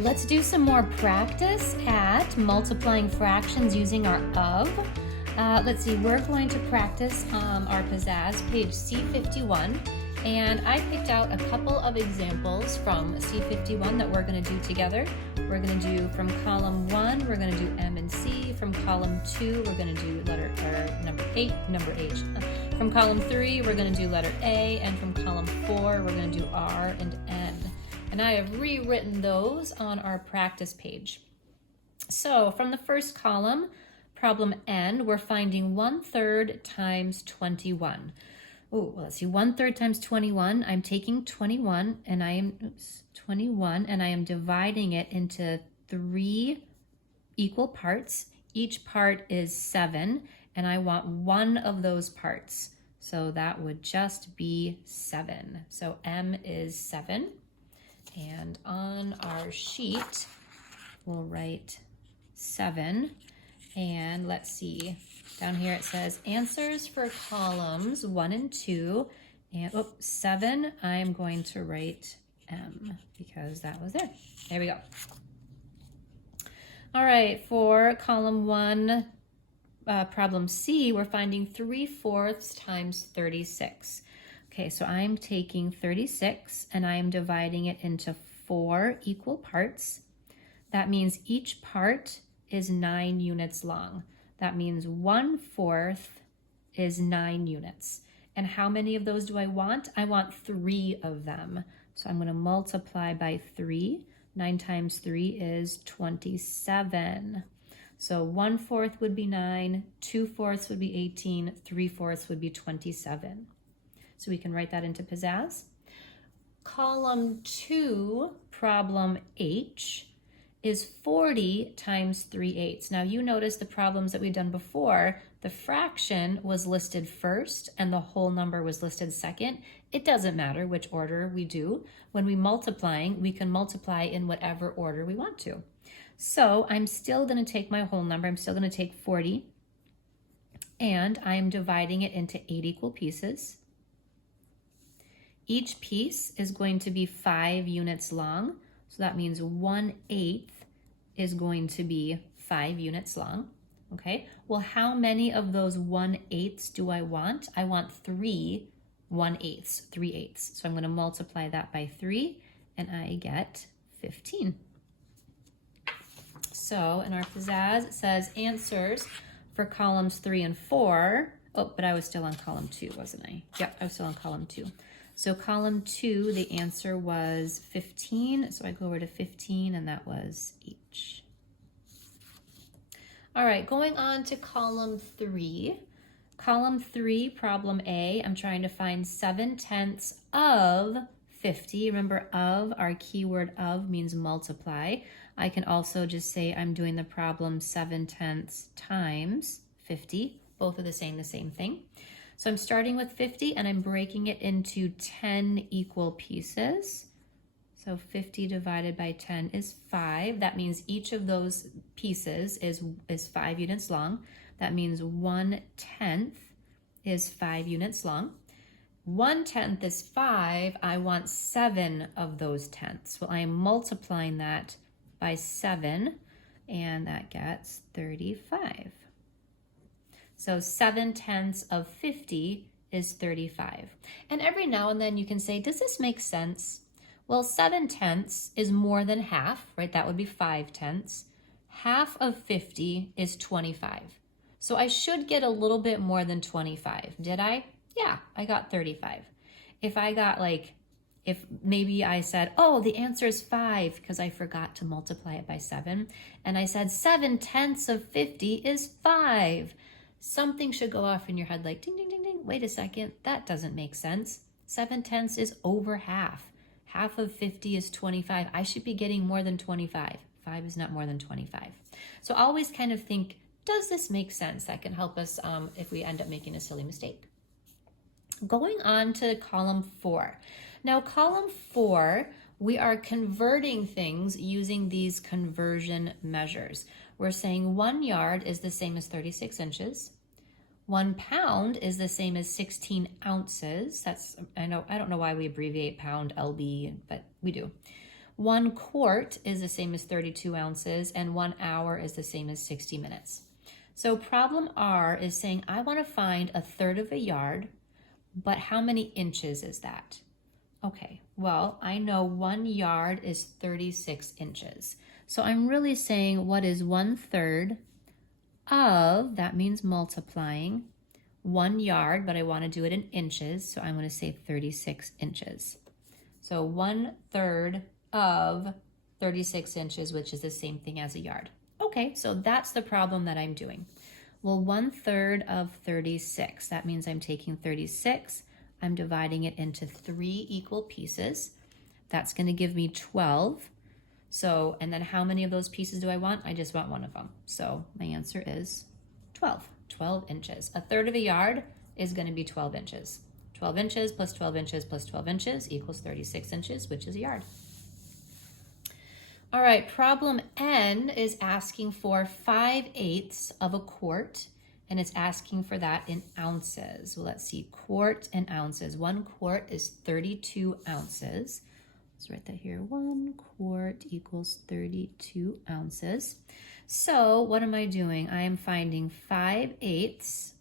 Let's do some more practice at multiplying fractions using our of. Let's see, we're going to practice our Pizzazz, page C51, and I picked out a couple of examples from C51 that we're going to do together. We're going to do from column 1, we're going to do M and C. From column 2, we're going to do number H. From column 3, we're going to do letter A, and from column 4, we're going to do R and N. And I have rewritten those on our practice page. So from the first column, problem N, we're finding 1/3 times 21. Oh, well, let's see, 1/3 times 21. I'm taking 21 and I am dividing it into 3 equal parts. Each part is 7, and I want one of those parts. So that would just be 7. So M is 7. And on our sheet, we'll write 7. And let's see, down here it says answers for columns 1 and 2. And 7, I'm going to write M because that was there. There we go. All right, for column 1, problem C, we're finding 3/4 times 36. Okay, so I'm taking 36 and I am dividing it into 4 equal parts. That means each part is 9 units long. That means 1/4 is 9 units. And how many of those do I want? I want 3 of them. So I'm going to multiply by 3. 9 times 3 is 27. So 1/4 would be 9, 2/4 would be 18, 3/4 would be 27. So we can write that into Pizzazz. Column 2, problem H, is 40 times 3/8. Now you notice the problems that we've done before, the fraction was listed first and the whole number was listed second. It doesn't matter which order we do. When we're multiplying, we can multiply in whatever order we want to. So I'm still going to take my whole number. I'm still going to take 40, and I'm dividing it into 8 equal pieces. Each piece is going to be 5 units long. So that means 1/8 is going to be 5 units long. Okay, well, how many of those 1/8 do I want? I want 3 1/8, 3/8. So I'm going to multiply that by 3 and I get 15. So in our Pizzazz, it says answers for columns 3 and 4. Oh, but I was still on column 2, wasn't I? Yep, I was still on column 2. So column 2, the answer was 15. So I go over to 15 and that was H. All right, going on to column 3. Column 3, problem A, I'm trying to find 7/10 of 50. Remember, of, our keyword of means multiply. I can also just say I'm doing the problem 7/10 times 50. Both are saying the same thing. So I'm starting with 50 and I'm breaking it into 10 equal pieces. So 50 divided by 10 is 5. That means each of those pieces is 5 units long. That means 1/10 is 5 units long. 1/10 is 5. I want 7 of those tenths. Well, I am multiplying that by 7, and that gets 35. So 7/10 of 50 is 35. And every now and then you can say, does this make sense? Well, 7/10 is more than half, right? That would be 5/10. Half of 50 is 25. So I should get a little bit more than 25. Did I? Yeah, I got 35. If I got if maybe I said, oh, the answer is 5 because I forgot to multiply it by 7. And I said 7/10 of 50 is 5. Something should go off in your head like, ding, ding, ding, ding. Wait a second, that doesn't make sense. 7/10 is over half. Half of 50 is 25. I should be getting more than 25. 5 is not more than 25. So always kind of think, does this make sense? That can help us if we end up making a silly mistake. Going on to column 4. Now, column 4, we are converting things using these conversion measures. We're saying 1 yard is the same as 36 inches. 1 pound is the same as 16 ounces. I don't know why we abbreviate pound, LB, but we do. 1 quart is the same as 32 ounces, and 1 hour is the same as 60 minutes. So problem R is saying I want to find 1/3 of a yard, but how many inches is that? Okay, well, I know 1 yard is 36 inches. So I'm really saying what is 1/3 of, that means multiplying, 1 yard, but I want to do it in inches, so I'm going to say 36 inches. So 1/3 of 36 inches, which is the same thing as a yard. Okay, so that's the problem that I'm doing. Well, 1/3 of 36, that means I'm taking 36, I'm dividing it into 3 equal pieces. That's going to give me 12. So, and then how many of those pieces do I want? I just want one of them. So my answer is 12 inches. 1/3 of a yard is going to be 12 inches. 12 inches plus 12 inches plus 12 inches equals 36 inches, which is a yard. All right, problem N is asking for 5/8 of a quart, and it's asking for that in ounces. Well, let's see, quart and ounces. 1 quart is 32 ounces. Let's write that here. 1 quart equals 32 ounces. So what am I doing? I am finding 5/8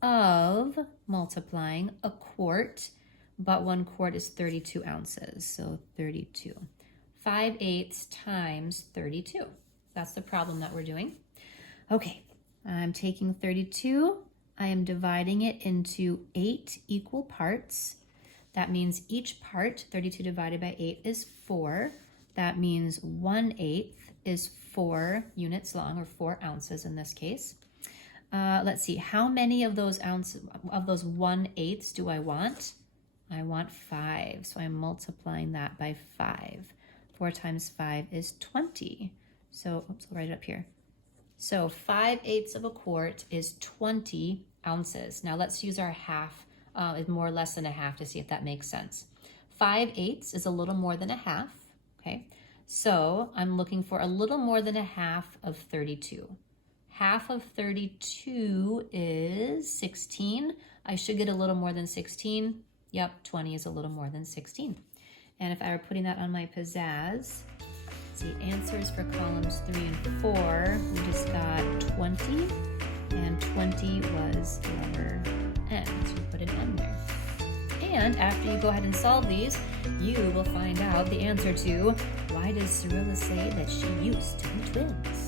of multiplying a quart, but 1 quart is 32 ounces, so 32. 5/8 times 32. That's the problem that we're doing. Okay, I'm taking 32. I am dividing it into 8 equal parts. That means each part, 32 divided by 8 is 4. That means 1/8 is 4 units long, or 4 ounces in this case. Let's see, how many of those 1/8 do I want? I want 5, so I'm multiplying that by 5. 4 times 5 is 20. So, oops, I'll write it up here. So 5/8 of a quart is 20 ounces. Now let's use our half, more or less than a half, to see if that makes sense. 5/8 is a little more than a half, okay? So I'm looking for a little more than a half of 32. Half of 32 is 16. I should get a little more than 16. Yep, 20 is a little more than 16. And if I were putting that on my pizzazz, see, answers for columns 3 and 4, we just got 20, and 20 was letter N, so we put an N there. And after you go ahead and solve these, you will find out the answer to, why does Cyrilla say that she used to be twins?